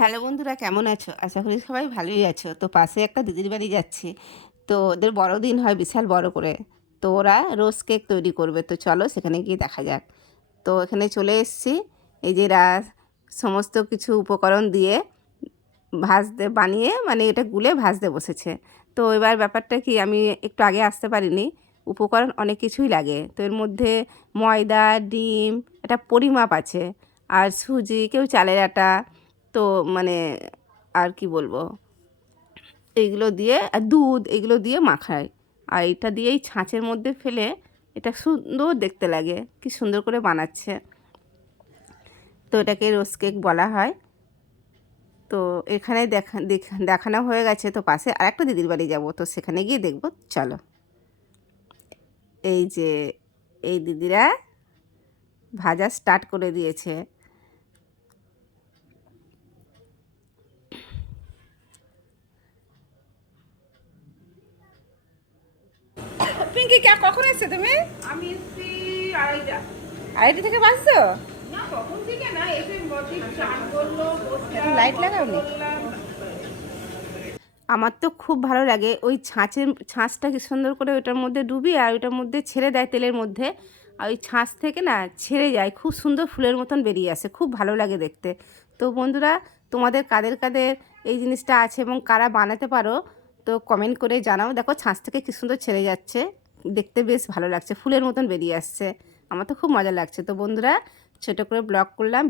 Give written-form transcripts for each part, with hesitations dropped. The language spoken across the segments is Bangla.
হ্যালো বন্ধুরা, কেমন আছো? আশা করি সবাই ভালোই আছো। তো পাশে একটা দিদির বাড়ি যাচ্ছি। তো ওদের বড়দিন হয় বিশাল বড় করে। তো ওরা রোজ কেক তৈরি করবে। তো চলো সেখানে গিয়ে দেখা যাক। তো এখানে চলে এসেছি। এই যে এরা সমস্ত কিছু উপকরণ দিয়ে ভাজতে বানিয়ে মানে এটা গুলে ভাজতে বসেছে। তো এবার ব্যাপারটা কি, আমি একটু আগে আসতে পারিনি। উপকরণ অনেক কিছুই লাগে। তো এর মধ্যে ময়দা, ডিম, একটা পরিমাপ আছে। আর সুজি, কেউ চালের আটা। তো মানে আর কি বলবো, এইগুলো দিয়ে আর দুধ এগুলো দিয়ে মাখায়। আর এটা দিয়েই ছাঁচের মধ্যে ফেলে এটা সুন্দর দেখতে লাগে। কি সুন্দর করে বানাচ্ছে। তো এটাকে রোজ কেক বলা হয়। তো এখানে দেখানো হয়ে গেছে। তো পাশে আরেকটা দিদির বাড়ি যাব, তো সেখানে গিয়ে দেখব। চলো। এই যে এই দিদিরা ভাজা স্টার্ট করে দিয়েছে। পিঙ্কি কখন এসছো তুমি? আমি এসছি 2:30টা। 2:30 থেকে বাজছো? না তখন থেকে না, এসে ঠিক চান করলো, এখন বসলাম, লাইট গল্প লাগাওনি? করলাম। আমার তো খুব ভালো লাগে ওই ছাঁচটা কি সুন্দর করে ওটার মধ্যে ডুবিয়ে আর ওটার মধ্যে ছেড়ে দেয় তেলের মধ্যে। আর ওই ছাঁচ থেকে না ছেড়ে যায়, খুব সুন্দর ফুলের মতন বেরিয়ে আসে, খুব ভালো লাগে দেখতে। তো বন্ধুরা, তোমাদের কাদের কাদের এই জিনিসটা আছে এবং কারা বানাতে পারো, তো কমেন্ট করে জানাও। দেখো ছাঁচ থেকে কী সুন্দর ছেড়ে যাচ্ছে, দেখতে বেশ ভালো লাগছে, ফুলের মতন বেরিয়ে আসছে। আমার তো খুব মজা লাগছে। তো বন্ধুরা, ছোটো করে ব্লগ করলাম।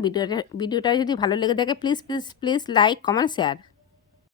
ভিডিওটা যদি ভালো লেগে থাকে please please please like, comment, share.